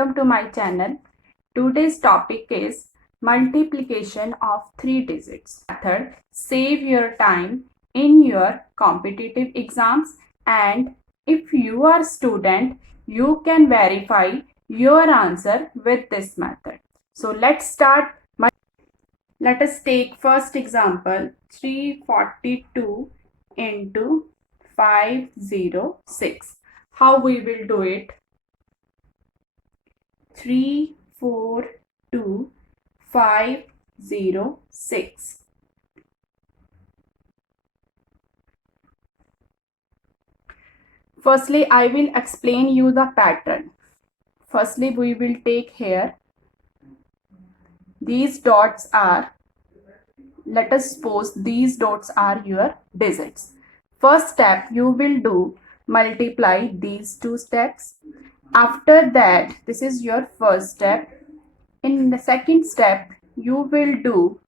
welcome to my channel. Today's topic is multiplication of 3 digits. Method save your time in your competitive exams, and if you are student, you can verify your answer with this method. So let's start. Let us take first example 342 into 506. How we will do it? 342,506. Firstly, I will explain you the pattern. Firstly, we will take here. These dots are, let us suppose these dots are your digits. First step, you will do multiply these two steps. After that, this is your first step. In the second step, you will do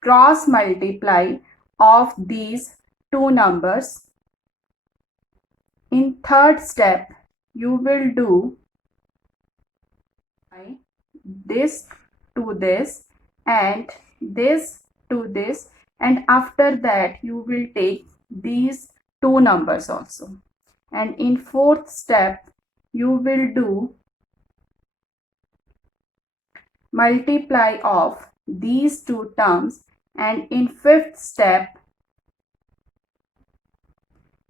cross multiply of these two numbers. In third step, you will do this to this and this to this, and after that you will take these two numbers also. And in fourth step, you will do multiply of these two terms, and in fifth step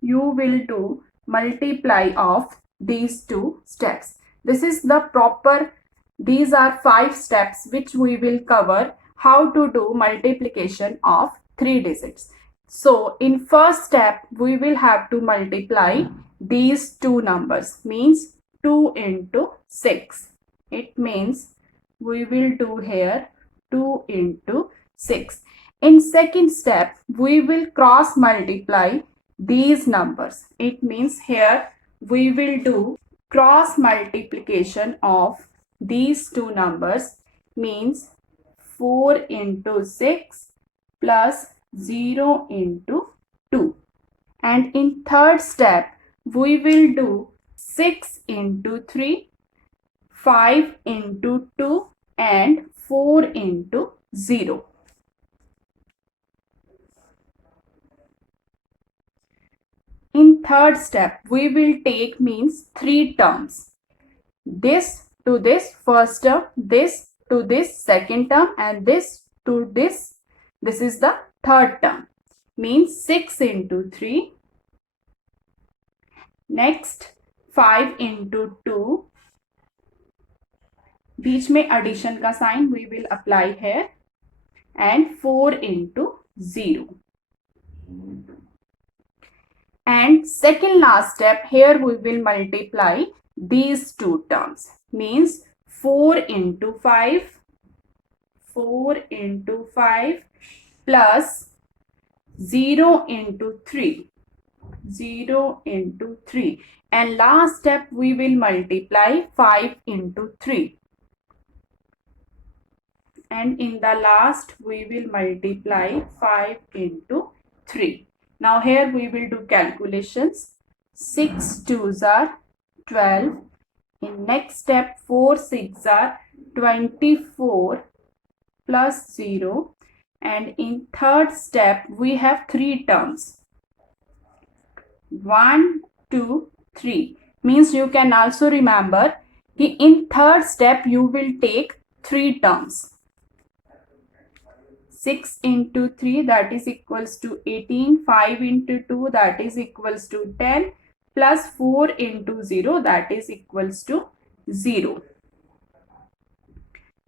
you will do multiply of these two steps. This is the proper, these are 5 steps which we will cover how to do multiplication of 3 digits. So in first step we will have to multiply these two numbers, means 2 into 6. It means we will do here 2 into 6. In second step we will cross multiply these numbers. It means here we will do cross multiplication of these two numbers, means 4 into 6 plus 0 into 2. And in third step we will do 6 into 3, 5 into 2 and 4 into 0. In third step, we will take means 3 terms. This to this first term, this to this second term, and this to this. This is the third term. Means 6 into 3. Next 5 into 2. बीच में addition का sign we will apply here. And 4 into 0. And second last step, here we will multiply these two terms, means 4 into 5 plus 0 into 3 and last step we will multiply 5 into 3 and in the last we will multiply 5 into 3. Now here we will do calculations. 6 2s are 12. In next step 4 6 are 24 plus 0. And in third step we have 3 terms. 1 2 3. Means you can also remember in third step you will take 3 terms. 6 into 3 that is equals to 18, 5 into 2 that is equals to 10, plus 4 into 0 that is equals to 0.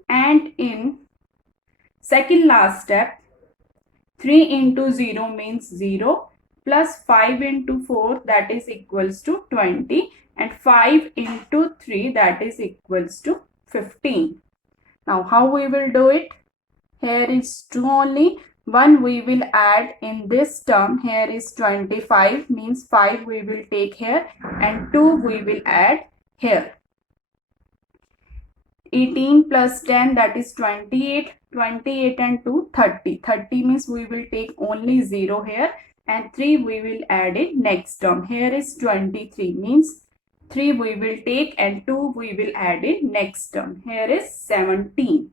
And in second last step, 3 into 0 means 0, plus 5 into 4 that is equals to 20, and 5 into 3 that is equals to 15. Now how we will do it? Here is 2 only. 1 we will add in this term. Here is 25, means 5 we will take here and 2 we will add here. 18 plus 10 that is 28. 28 and 2 30. 30 means we will take only 0 here and 3 we will add in next term. Here is 23, means 3 we will take and 2 we will add in next term. Here is 17.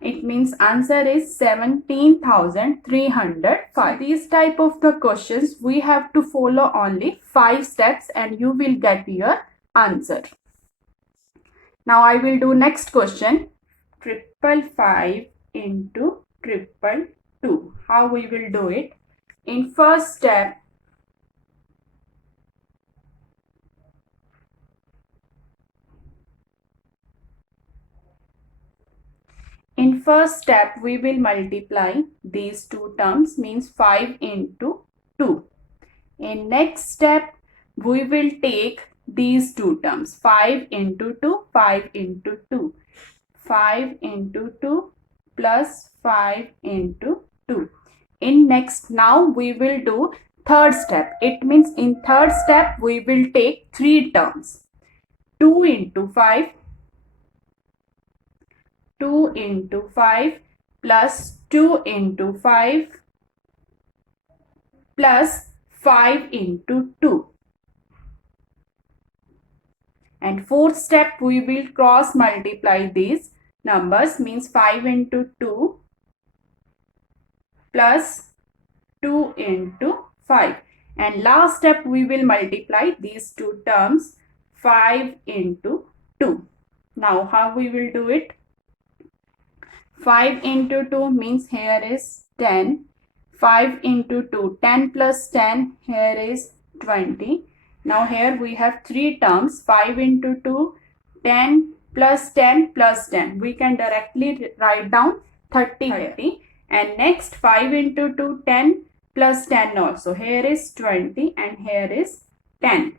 It means answer is 17,305. So these type of the questions we have to follow only 5 steps and you will get your answer. Now I will do next question. 555 into 222. How we will do it? In first step, we will multiply these two terms, means 5 into 2. In next step, we will take these two terms, 5 into 2, 5 into 2. 5 into 2 plus 5 into 2. In next, now we will do third step. It means in third step, we will take 3 terms. 2 into 5, 2 into 5 plus 2 into 5 plus 5 into 2. And fourth step, we will cross multiply these numbers, means 5 into 2 plus 2 into 5. And last step, we will multiply these two terms, 5 into 2. Now, how we will do it? 5 into 2 means here is 10. 5 into 2, 10 plus 10, here is 20. Now here we have 3 terms, 5 into 2, 10 plus 10 plus 10. We can directly write down 30. And next 5 into 2, 10 plus 10 also. Here is 20 and here is 10.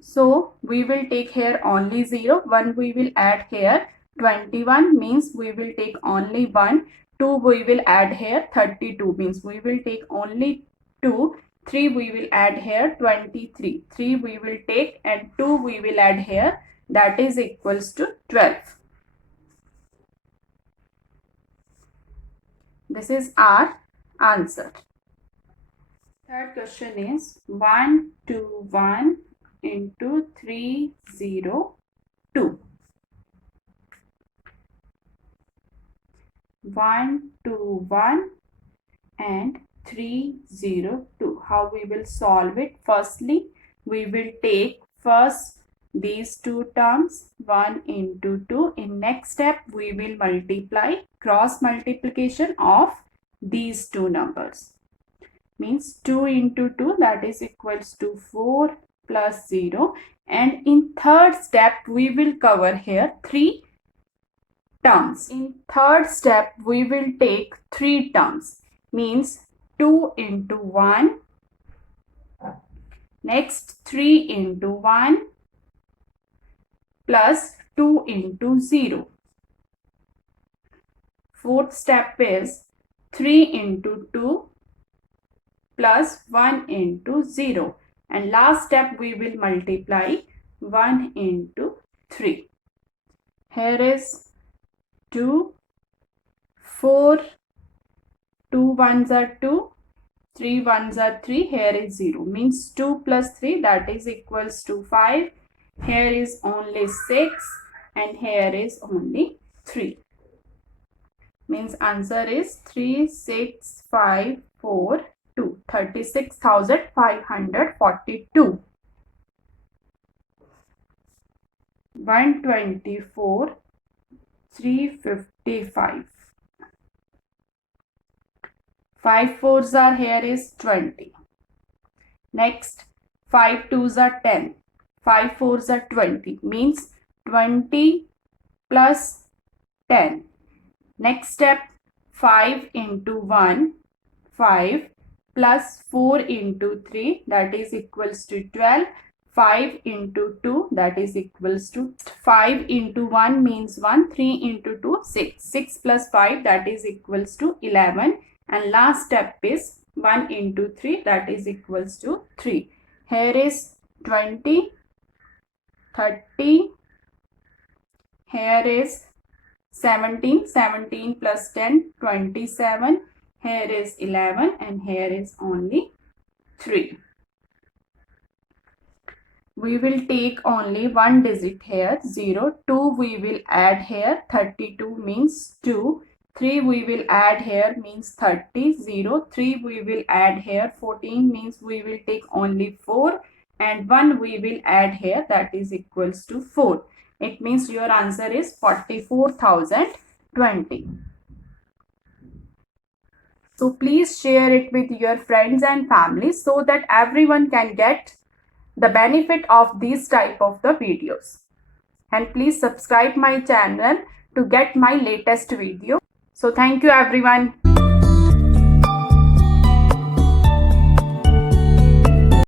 So we will take here only 0. 1 we will add here. 21 means we will take only 1. 2 we will add here. 32 means we will take only 2. 3 we will add here. 23. 3 we will take and 2 we will add here. That is equals to 12. This is our answer. Third question is 121 into 302. 121 and 302. How we will solve it? Firstly, we will take first these two terms, 1 into 2. In next step, we will multiply, cross multiplication of these two numbers. Means 2 into 2, that is equals to 4 plus 0. And in third step, we will cover here 3 terms. In third step, we will take 3 terms. Means 2 into 1. Next 3 into 1 plus 2 into 0. Fourth step is 3 into 2 plus 1 into 0. And last step we will multiply 1 into 3. Here is 2, 4, 2 ones are 2, 3 ones are 3, here is 0. Means 2 plus 3, that is equals to 5. Here is only 6 and here is only 3. Means answer is 36542. 36,542. 124, 355. 5 fours are here is 20. Next 5 twos are 10. 5 fours are 20. Means 20 plus 10. Next step 5 into 1. 5 plus 4 into 3, that is equals to 12. 5 into 2, that is equals to 5 into 1 means 1. 3 into 2, 6. 6 plus 5, that is equals to 11. And last step is 1 into 3, that is equals to 3. Here is 20, 30. Here is 17. 17 plus 10, 27. Here is 11 and here is only 3. we will take only one digit here, 0. 2 we will add here, 32 means 2. 3 we will add here means 30, 0. 3 we will add here, 14 means we will take only 4. And 1 we will add here, that is equals to 4. It means your answer is 44,020. So please share it with your friends and family so that everyone can get the benefit of these type of the videos. And please subscribe my channel to get my latest video. So thank you everyone.